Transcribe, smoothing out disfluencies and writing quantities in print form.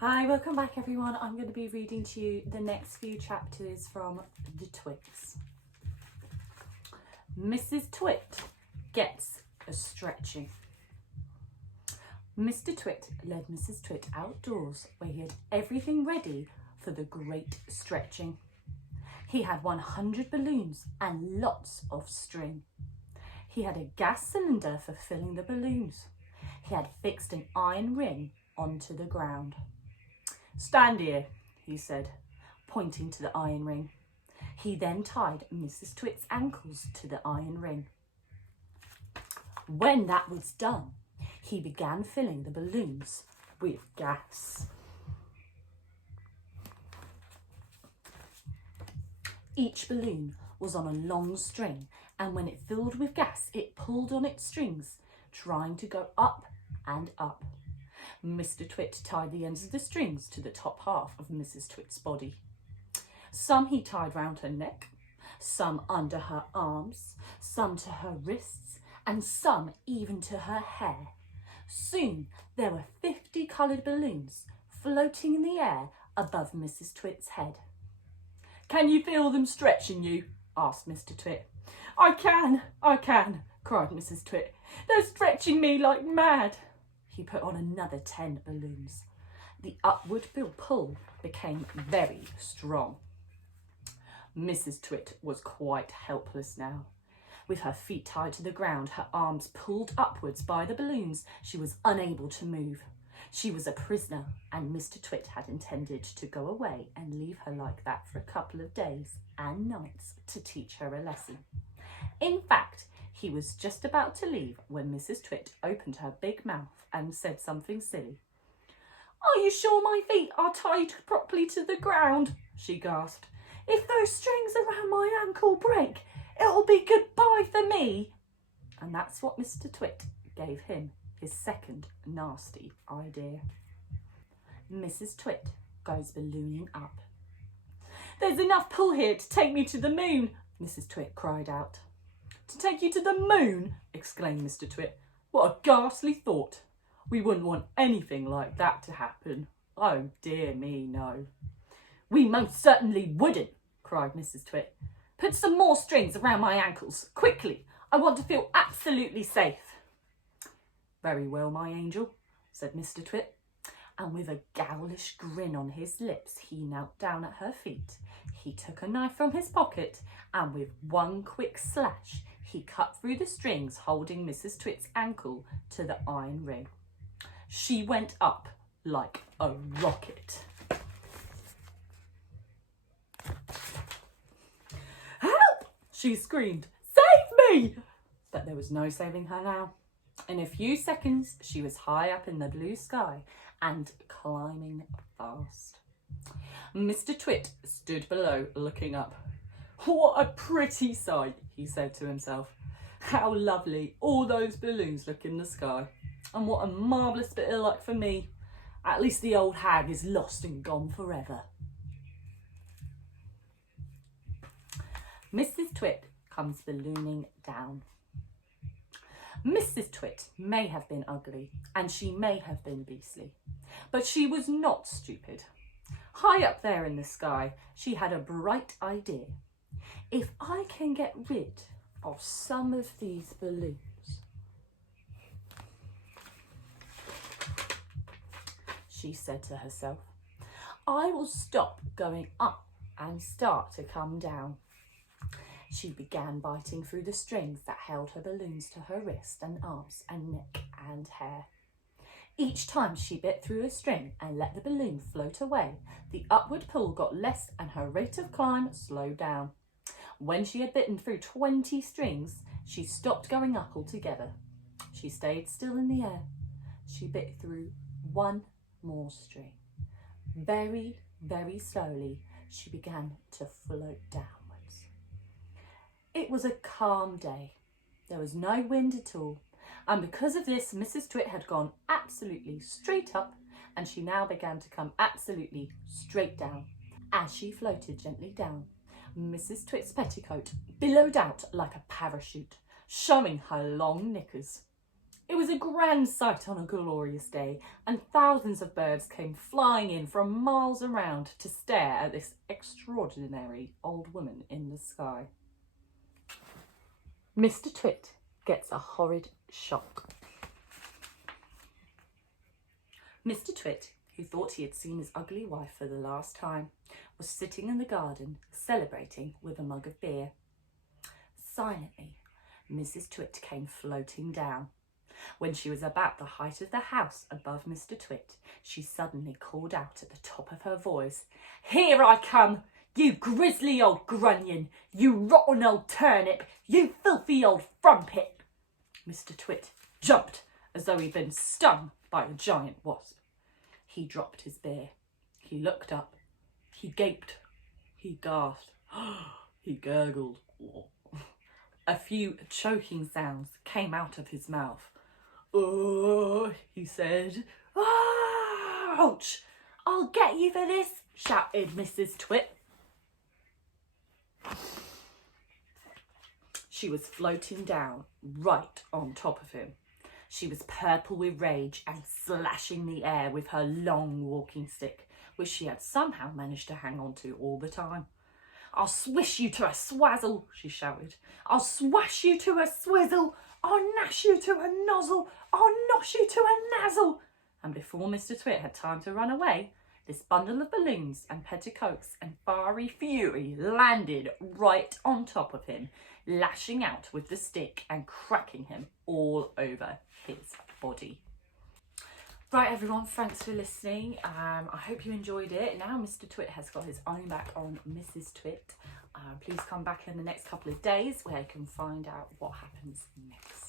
Hi, welcome back everyone. I'm going to be reading to you the next few chapters from the Twits. Mrs. Twit gets a stretching. Mr. Twit led Mrs. Twit outdoors where he had everything ready for the great stretching. He had 100 balloons and lots of string. He had a gas cylinder for filling the balloons. He had fixed an iron ring onto the ground. "Stand here," he said, pointing to the iron ring. He then tied Mrs. Twit's ankles to the iron ring. When that was done, he began filling the balloons with gas. Each balloon was on a long string, and when it filled with gas, it pulled on its strings, trying to go up and up. Mr. Twit tied the ends of the strings to the top half of Mrs. Twit's body. Some he tied round her neck, some under her arms, some to her wrists, and some even to her hair. Soon there were 50 coloured balloons floating in the air above Mrs. Twit's head. "Can you feel them stretching you?" asked Mr. Twit. I can, cried Mrs. Twit. "They're stretching me like mad." He put on another 10 balloons. The upward pull became very strong. Mrs. Twit was quite helpless now. With her feet tied to the ground, her arms pulled upwards by the balloons, she was unable to move. She was a prisoner, and Mr. Twit had intended to go away and leave her like that for a couple of days and nights to teach her a lesson. In fact, he was just about to leave when Mrs. Twit opened her big mouth and said something silly. "Are you sure my feet are tied properly to the ground?" she gasped. "If those strings around my ankle break, it'll be goodbye for me." And that's what Mr. Twit gave him his second nasty idea. Mrs. Twit goes ballooning up. "There's enough pull here to take me to the moon," Mrs. Twit cried out. "To take you to the moon?" exclaimed Mr. Twit. "What a ghastly thought. We wouldn't want anything like that to happen. Oh dear me, no." "We most certainly wouldn't," cried Mrs. Twit. "Put some more strings around my ankles, quickly. I want to feel absolutely safe." "Very well, my angel," said Mr. Twit, and with a ghoulish grin on his lips, he knelt down at her feet. He took a knife from his pocket, and with one quick slash, he cut through the strings holding Mrs. Twit's ankle to the iron ring. She went up like a rocket. "Help!" she screamed. "Save me!" But there was no saving her now. In a few seconds, she was high up in the blue sky and climbing fast. Mr. Twit stood below looking up. "What a pretty sight," he said to himself. "How lovely all those balloons look in the sky. And what a marvellous bit of luck for me. At least the old hag is lost and gone forever." Mrs. Twit comes ballooning down. Mrs. Twit may have been ugly and she may have been beastly, but she was not stupid. High up there in the sky, she had a bright idea. "If I can get rid of some of these balloons," she said to herself, "I will stop going up and start to come down." She began biting through the strings that held her balloons to her wrist and arms and neck and hair. Each time she bit through a string and let the balloon float away, the upward pull got less and her rate of climb slowed down. When she had bitten through 20 strings, she stopped going up altogether. She stayed still in the air. She bit through one more string. Very, very slowly, she began to float downwards. It was a calm day. There was no wind at all, and because of this, Mrs. Twit had gone absolutely straight up, and she now began to come absolutely straight down. As she floated gently down, Mrs. Twit's petticoat billowed out like a parachute, showing her long knickers. It was a grand sight on a glorious day, and thousands of birds came flying in from miles around to stare at this extraordinary old woman in the sky. Mr. Twit gets a horrid shock. Mr. Twit, who thought he had seen his ugly wife for the last time, was sitting in the garden celebrating with a mug of beer. Silently, Mrs. Twit came floating down. When she was about the height of the house above Mr. Twit, she suddenly called out at the top of her voice, "Here I come, you grisly old grunion, you rotten old turnip, you filthy old frumpet!" Mr. Twit jumped as though he'd been stung by a giant wasp. He dropped his beer. He looked up. He gaped. He gasped. He gurgled. A few choking sounds came out of his mouth. "Oh," he said. "Ouch! I'll get you for this," shouted Mrs. Twit. She was floating down right on top of him. She was purple with rage and slashing the air with her long walking stick, which she had somehow managed to hang on to all the time. "I'll swish you to a swazzle," she shouted. "I'll swash you to a swizzle. I'll gnash you to a nozzle. I'll nosh you to a nazzle." And before Mr. Twit had time to run away, this bundle of balloons and petticoats and fiery fury landed right on top of him, lashing out with the stick and cracking him all over his body. Right, everyone, thanks for listening. I hope you enjoyed it. Now Mr. Twit has got his own back on Mrs. Twit. Please come back in the next couple of days where you can find out what happens next.